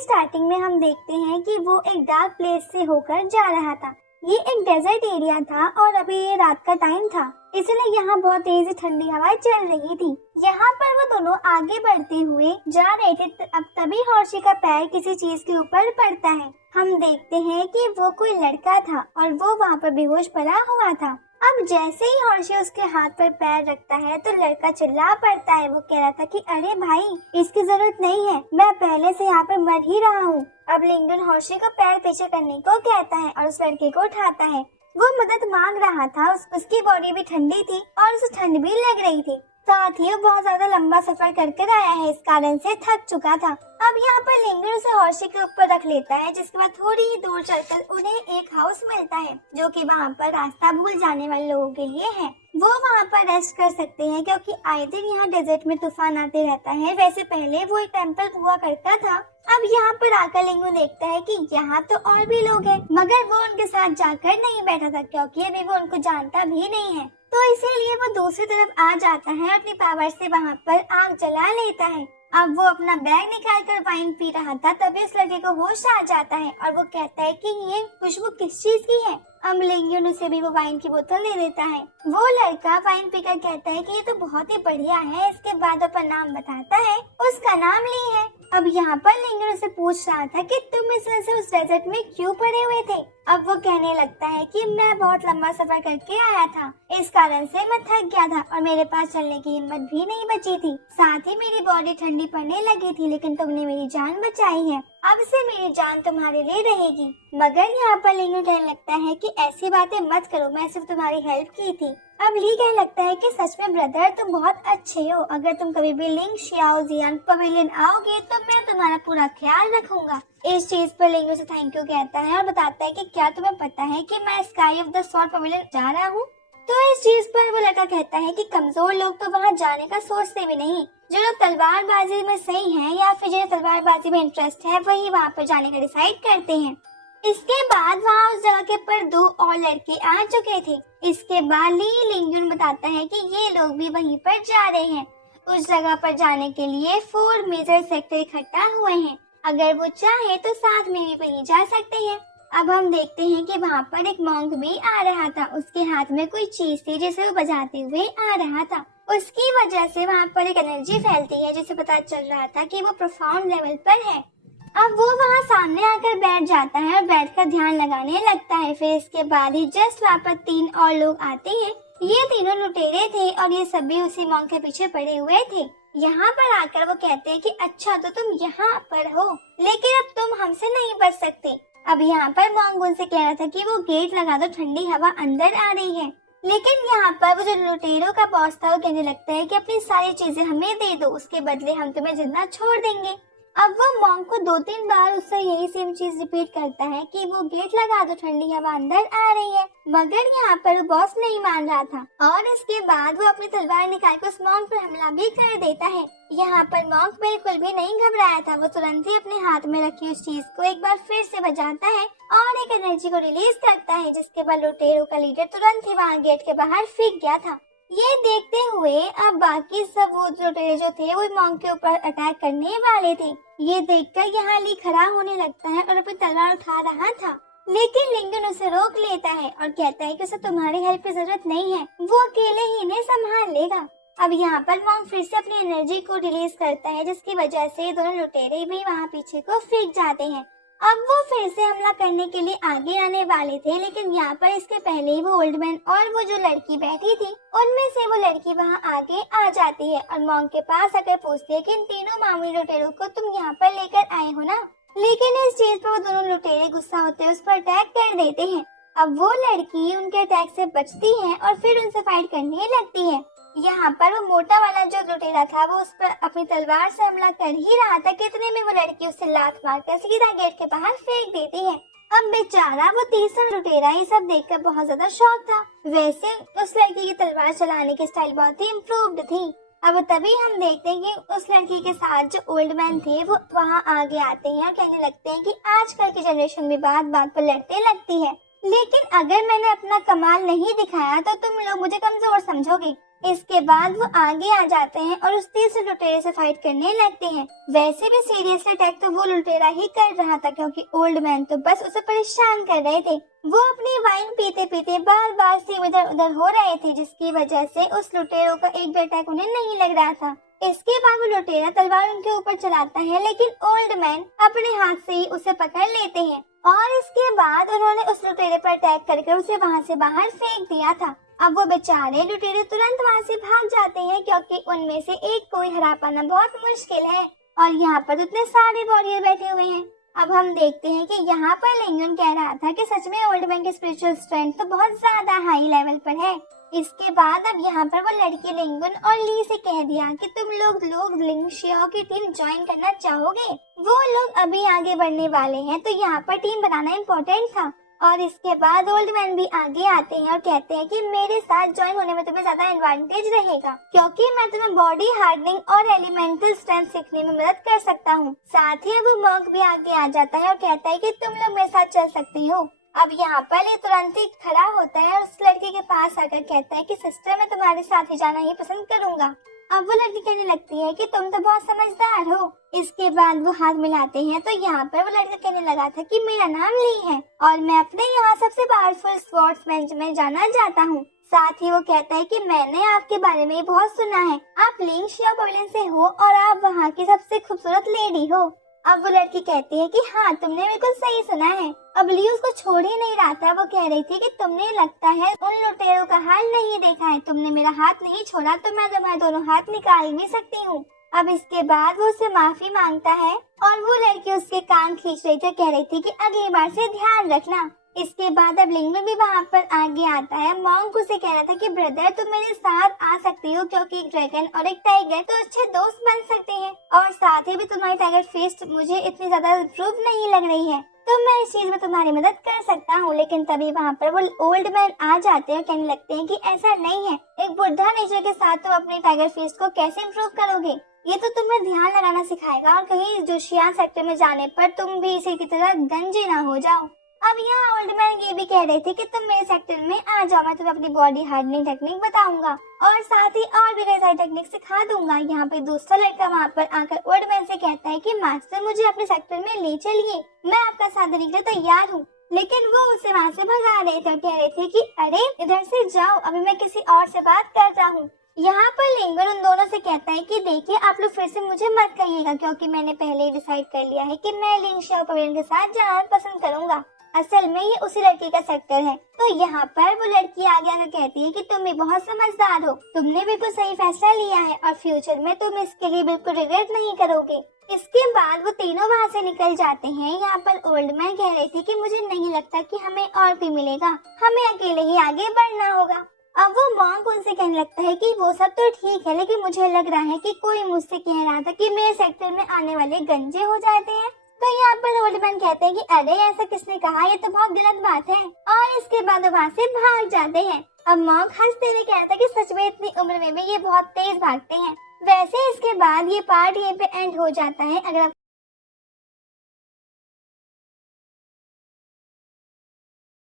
Starting में हम देखते हैं कि वो एक डार्क प्लेस से होकर जा रहा था। ये एक डेजर्ट एरिया था और अभी ये रात का टाइम था, इसलिए यहाँ बहुत तेज ठंडी हवाएं चल रही थी। यहाँ पर वो दोनों आगे बढ़ते हुए जा रहे थे। अब तभी हॉर्शी का पैर किसी चीज के ऊपर पड़ता है। हम देखते हैं कि वो कोई लड़का था और वो वहाँ पर बेहोश पड़ा हुआ था। अब जैसे ही हॉर्शी उसके हाथ पर पैर रखता है तो लड़का चिल्ला पड़ता है। वो कह रहा था कि अरे भाई, इसकी जरूरत नहीं है, मैं पहले से यहाँ पर मर ही रहा हूँ। अब लिंगडन हॉर्शी को पैर पीछे करने को कहता है और उस लड़के को उठाता है। वो मदद मांग रहा था, उसकी बॉडी भी ठंडी थी और उसे ठंड भी लग रही थी। साथ ही वो बहुत ज्यादा लंबा सफर कर आया है, इस कारण से थक चुका था। अब यहाँ पर लिंगडन उसे हॉर्शी के ऊपर रख लेता है, जिसके बाद थोड़ी ही दूर चलकर उन्हें एक हाउस मिलता है जो कि वहाँ पर रास्ता भूल जाने वाले लोगों के लिए है। वो वहाँ पर रेस्ट कर सकते हैं क्योंकि आए दिन यहाँ डेजर्ट में तूफान आते रहता है। वैसे पहले वो एक टेम्पल हुआ करता था। अब यहाँ पर आकर लिंगडन देखता है कि यहाँ तो और भी लोग हैं, मगर वो उनके साथ जाकर नहीं बैठा था क्योंकि अभी वो उनको जानता भी नहीं है। तो इसीलिए वो दूसरी तरफ आ जाता है, अपनी पावर से वहाँ पर आग जला लेता है। अब वो अपना बैग निकाल कर वाइन पी रहा था, तभी उस लड़के को होश आ जाता है और वो कहता है कि ये खुशबू किस चीज की है। अब लिंगडन उसे भी वो वाइन की बोतल दे देता है। वो लड़का वाइन पीकर कहता है कि ये तो बहुत ही बढ़िया है। इसके बाद अपना नाम बताता है, उसका नाम ली है। अब यहाँ पर लिंगडन उसे पूछ रहा था कि तुम इस वजह से उस डेजर्ट में क्यों पड़े हुए थे। अब वो कहने लगता है कि मैं बहुत लंबा सफर करके आया था, इस कारण से मैं थक गया था और मेरे पास चलने की हिम्मत भी नहीं बची थी। साथ ही मेरी बॉडी ठंडी पड़ने लगी थी, लेकिन तुमने मेरी जान बचाई है। अब से मेरी जान तुम्हारे लिए रहेगी। मगर यहाँ पर लिंगडन कहने लगता है कि ऐसी बातें मत करो, मैं सिर्फ तुम्हारी हेल्प की थी। अब ली कहने लगता है कि सच में ब्रदर तुम बहुत अच्छे हो। अगर तुम कभी भी लिंग शियाओ जियांग पवेलियन आओगे तो मैं तुम्हारा पूरा ख्याल रखूंगा। इस चीज पर लिंग उसे थैंक यू कहता है और बताता है कि क्या तुम्हें पता है कि मैं sky of the sword pavilion जा रहा हूँ। तो इस चीज पर वो लड़का कहता है कि कमजोर लोग तो वहाँ जाने का सोचते भी नहीं। जो लोग तलवारबाजी में सही हैं या फिर जिन्हें तलवारबाजी में इंटरेस्ट है वही वहाँ पर जाने का डिसाइड करते हैं। इसके बाद वहाँ उस जगह के पर 2 और लड़के आ चुके थे। इसके बाद ली लिंगडन बताता है कि ये लोग भी वहीं पर जा रहे हैं। उस जगह पर जाने के लिए 4 मेजर सेक्टर इकट्ठा हुए हैं। अगर वो चाहे तो साथ में भी वहीं जा सकते हैं। अब हम देखते हैं कि वहाँ पर एक मॉन्क भी आ रहा था। उसके हाथ में कोई चीज थी जिसे वो बजाते हुए आ रहा था। उसकी वजह से वहाँ पर एक एनर्जी फैलती है, जिसे पता चल रहा था कि वो प्रोफाउंड लेवल पर है। अब वो वहाँ सामने आकर बैठ जाता है और बैठकर ध्यान लगाने लगता है। फिर इसके बाद ही जस्ट वहाँ पर 3 और लोग आते हैं। ये तीनों लुटेरे थे और ये सभी उसी मॉन्क के पीछे पड़े हुए थे। यहाँ पर आकर वो कहते हैं कि अच्छा तो तुम यहाँ पर हो, लेकिन अब तुम हमसे नहीं बच सकते। अब यहाँ पर मॉन्क उनसे कह रहा था कि वो गेट लगा दो, ठंडी हवा अंदर आ रही है। लेकिन यहाँ पर वो जो लुटेरों का बॉस था वो कहने लगता है कि अपनी सारी चीजें हमें दे दो, उसके बदले हम तुम्हें जिंदा छोड़ देंगे। अब वो मॉन्क को 2-3 बार उससे यही सेम चीज रिपीट करता है कि वो गेट लगा दो, ठंडी हवा अंदर आ रही है। मगर यहाँ पर वो बॉस नहीं मान रहा था और इसके बाद वो अपनी तलवार निकाल कर उस मॉन्क पर हमला भी कर देता है। यहाँ पर मॉन्क बिल्कुल भी नहीं घबराया था। वो तुरंत ही अपने हाथ में रखी उस चीज को एक बार फिर से बजाता है और एक एनर्जी को रिलीज करता है, जिसके बाद लुटेरों का लीडर तुरंत ही वहाँ गेट के बाहर फेंक गया था। ये देखते हुए अब बाकी सब वो लुटेरे जो थे वो मॉन्क के ऊपर अटैक करने वाले थे। ये देखकर यहाँ ली खड़ा होने लगता है और अपनी तलवार उठा रहा था, लेकिन लिंगडन उसे रोक लेता है और कहता है कि उसे तुम्हारी हेल्प की जरूरत नहीं है, वो अकेले ही इन्हें संभाल लेगा। अब यहाँ पर मॉन्क फिर से अपनी एनर्जी को रिलीज करता है, जिसकी वजह से दोनों लुटेरे भी वहाँ पीछे को फेंक जाते हैं। अब वो फिर से हमला करने के लिए आगे आने वाले थे, लेकिन यहाँ पर इसके पहले ही वो ओल्ड मैन और वो जो लड़की बैठी थी उनमें से वो लड़की वहाँ आगे आ जाती है और मॉन्क के पास आकर पूछती है कि इन तीनों मामूली लुटेरों को तुम यहाँ पर लेकर आए हो ना। लेकिन इस चीज पर वो दोनों लुटेरे गुस्सा होते हुए उस पर अटैक कर देते हैं। अब वो लड़की उनके अटैक से बचती है और फिर उनसे फाइट करने लगती है। यहाँ पर वो मोटा वाला जो लुटेरा था वो उस पर अपनी तलवार से हमला कर ही रहा था कि इतने में वो लड़की उससे लात मारकर सीधा गेट के बाहर फेंक देती है। अब बेचारा वो तीसरा लुटेरा ये सब देखकर बहुत ज्यादा शॉक था। वैसे उस लड़की की तलवार चलाने की स्टाइल बहुत ही इम्प्रूव्ड थी। अब तभी हम देखते हैं कि उस लड़की के साथ जो ओल्ड मैन थे वो वहाँ आगे आते हैं और कहने लगते हैं कि आजकल की जनरेशन भी बात बात पर लड़ते लगती है, लेकिन अगर मैंने अपना कमाल नहीं दिखाया तो तुम लोग मुझे कमजोर समझोगे। इसके बाद वो आगे आ जाते हैं और उस तीसरे लुटेरे से फाइट करने लगते हैं। वैसे भी सीरियसली अटैक तो वो लुटेरा ही कर रहा था, क्योंकि ओल्ड मैन तो बस उसे परेशान कर रहे थे। वो अपनी वाइन पीते पीते बार बार से इधर उधर हो रहे थे, जिसकी वजह से उस लुटेरों का एक भी अटैक उन्हें नहीं लग रहा था। इसके बाद वो लुटेरा तलवार उनके ऊपर चलाता है, लेकिन ओल्ड मैन अपने हाथ से ही उसे पकड़ लेते हैं और इसके बाद उन्होंने उस लुटेरे पर अटैक करके उसे वहाँ से बाहर फेंक दिया था। अब वो बेचारे लुटेरे तुरंत वहाँ से भाग जाते हैं, क्योंकि उनमें से एक को हरा पाना बहुत मुश्किल है और यहाँ पर इतने सारे वॉरियर बैठे हुए हैं। अब हम देखते हैं कि यहाँ पर लिंगन कह रहा था कि सच में ओल्ड मैन की स्पिरिचुअल स्ट्रेंथ तो बहुत ज्यादा हाई लेवल पर है। इसके बाद अब यहाँ पर वो लड़की लिंगन और ली से कह दिया कि तुम लोग लिंग शियो की टीम ज्वाइन करना चाहोगे। वो लोग अभी आगे बढ़ने वाले हैं, तो यहाँ पर टीम बनाना इम्पोर्टेंट था। और इसके बाद ओल्ड मैन भी आगे आते हैं और कहते हैं कि मेरे साथ ज्वाइन होने में तुम्हें ज्यादा एडवांटेज रहेगा, क्योंकि मैं तुम्हें बॉडी हार्डनिंग और एलिमेंटल स्ट्रेंथ सीखने में मदद कर सकता हूँ। साथ ही वो मॉन्क भी आगे आ जाता है और कहता है कि तुम लोग मेरे साथ चल सकते हो। अब यहाँ पर ये तुरंत ही खड़ा होता है और उस लड़की के पास आकर कहता है कि सिस्टर मैं तुम्हारे साथ ही जाना ही पसंद करूंगा। अब वो लड़की कहने लगती है कि तुम तो बहुत समझदार हो। इसके बाद वो हाथ मिलाते हैं, तो यहाँ पर वो लड़का कहने लगा था कि मेरा नाम ली है और मैं अपने यहाँ सबसे पावरफुल स्पोर्ट्समैन में जाना चाहता हूँ। साथ ही वो कहता है कि मैंने आपके बारे में बहुत सुना है, आप लिंग शियो पवेलियन से हो और आप वहाँ की सबसे खूबसूरत लेडी हो। अब वो लड़की कहती है कि हाँ तुमने बिल्कुल सही सुना है। अब ली उसको छोड़ ही नहीं रहा था। वो कह रही थी कि तुमने लगता है उन लुटेरों का हाल नहीं देखा है, तुमने मेरा हाथ नहीं छोड़ा तो मैं तुम्हारे दोनों हाथ निकाल भी सकती हूँ। अब इसके बाद वो उससे माफी मांगता है और वो लड़की उसके कान खींच रही थी, कह रही थी कि अगली बार से ध्यान रखना। इसके बाद अब लिंगन भी वहाँ पर आगे आता है। मॉन्क उसे कह रहा था कि ब्रदर तुम मेरे साथ आ सकती हो, क्योंकि एक ड्रैगन और एक टाइगर तो अच्छे दोस्त बन सकते हैं और साथ ही भी तुम्हारी टाइगर फिस्ट मुझे इतनी ज्यादा प्रूफ नहीं लग रही है, तो मैं इस चीज में तुम्हारी मदद कर सकता हूँ। लेकिन तभी वहाँ पर वो ओल्ड मैन आ जाते हैं और कहने लगते हैं कि ऐसा नहीं है, एक बुढ़ा नेचर के साथ तुम अपनी टाइगर फिस्ट को कैसे इम्प्रूव करोगे, ये तो तुम्हें ध्यान लगाना सिखाएगा और कहीं जोशियान सेक्टर में जाने पर तुम भी इसी की तरह गंजे ना हो जाओ। अब यहाँ ओल्ड मैन ये भी कह रहे थे कि तुम मेरे सेक्टर में आ जाओ, मैं तुम्हें अपनी बॉडी हार्डनिंग टेक्निक बताऊंगा और साथ ही और भी कई सारी टेक्निक सिखा दूंगा। यहाँ पे दूसरा लड़का वहाँ पर आकर ओल्ड मैन से कहता है कि मास्टर मुझे अपने सेक्टर में ले चलिए, मैं आपका साथ देने के लिए तैयार हूँ। लेकिन वो उसे वहाँ से भगा रहे थे और कह रहे थे कि अरे इधर से जाओ, अभी मैं किसी और से बात कर रहा हूँ। यहाँ पर लिंगन उन दोनों से कहता है कि देखिए आप लोग फिर से मुझे मत कहिएगा, क्योंकि मैंने पहले ही डिसाइड कर लिया है कि मैं लिंग शियो पवेलियन के साथ जाना पसंद करूंगा। असल में ये उसी लड़की का सेक्टर है। तो यहाँ पर वो लड़की आगे आकर कहती है कि तुम भी बहुत समझदार हो, तुमने बिल्कुल सही फैसला लिया है और फ्यूचर में तुम इसके लिए बिल्कुल रिग्रेट नहीं करोगे। इसके बाद वो तीनों वहाँ से निकल जाते हैं। यहाँ पर ओल्ड मैन कह रही थी कि मुझे नहीं लगता कि हमें और भी मिलेगा, हमें अकेले ही आगे बढ़ना होगा। अब वो मॉन्क उनसे कहने लगता है कि वो सब तो ठीक है, लेकिन मुझे लग रहा है कि कोई मुझसे कह रहा था कि मेरे सेक्टर में आने वाले गंजे हो जाते हैं। तो यहाँ पर ओल्ड मैन कहते हैं कि अरे ऐसा किसने कहा, ये तो बहुत गलत बात है और इसके बाद वहाँ से भाग जाते हैं। अब मॉन्क हंसते हुए कहता है कि सच में इतनी उम्र में भी ये बहुत तेज भागते हैं। वैसे इसके बाद ये पार्ट यहीं पे एंड हो जाता है। अगर